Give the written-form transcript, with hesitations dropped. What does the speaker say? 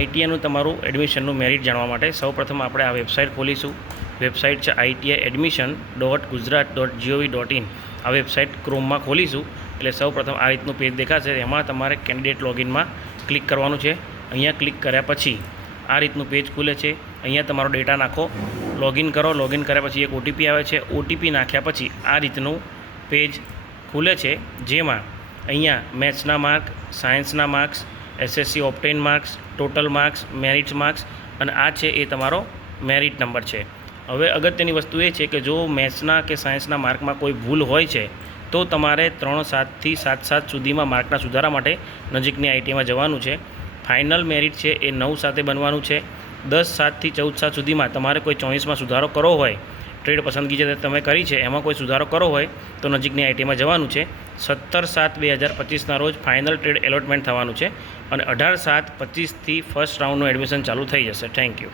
આઈટીઆઈનું તમારું એડમિશનનું મેરિટ જાણવા માટે સૌપ્રથમ આપણે આ વેબસાઇટ ખોલીશું. વેબસાઇટ છે ITIadmission.gujarat.gov.in. આ વેબસાઇટ ક્રોમમાં ખોલીશું એટલે સૌપ્રથમ આ રીતનું પેજ દેખાશે. એમાં તમારે કેન્ડિડેટ લોગિનમાં ક્લિક કરવાનું છે. અહીંયા ક્લિક કર્યા પછી આ રીતનું પેજ ખુલે છે. અહીંયા તમારો ડેટા નાખો, લોગિન કરો. લોગિન કર્યા પછી એક ઓટીપી આવે છે. ઓટીપી નાખ્યા પછી આ રીતનું પેજ ખુલે છે, જેમાં અહીંયા મેથ્સના માર્ક, સાયન્સના marks, SSC obtain marks, total marks, merits marks અને આ છે એ તમારો મેરિટ નંબર છે. હવે અગત્યની વસ્તુ એ છે કે જો મેથ્સના કે સાયન્સના માર્કમાં કોઈ ભૂલ હોય છે તો તમારે 3-7 થી 7 સુધીમાં માર્કના સુધારા માટે નજીકની આઈટીઆઈમાં જવાનું છે. ફાઇનલ મેરિટ છે એ 9 સાથે બનવાનું છે. 10-7 થી 14 સુધીમાં તમારે કોઈ ચોઈસમાં સુધારો કરવો હોય, ટ્રેડ પસંદગી જે તમે કરી છે એમાં કોઈ સુધારો કરવો હોય તો નજીકની આઈટીઆઈમાં જવાનું છે. 17/7/2025ના રોજ ફાઇનલ ટ્રેડ એલોટમેન્ટ થવાનું છે અને 18/7/25થી ફર્સ્ટ રાઉન્ડનું એડમિશન ચાલુ થઈ જશે. Thank you.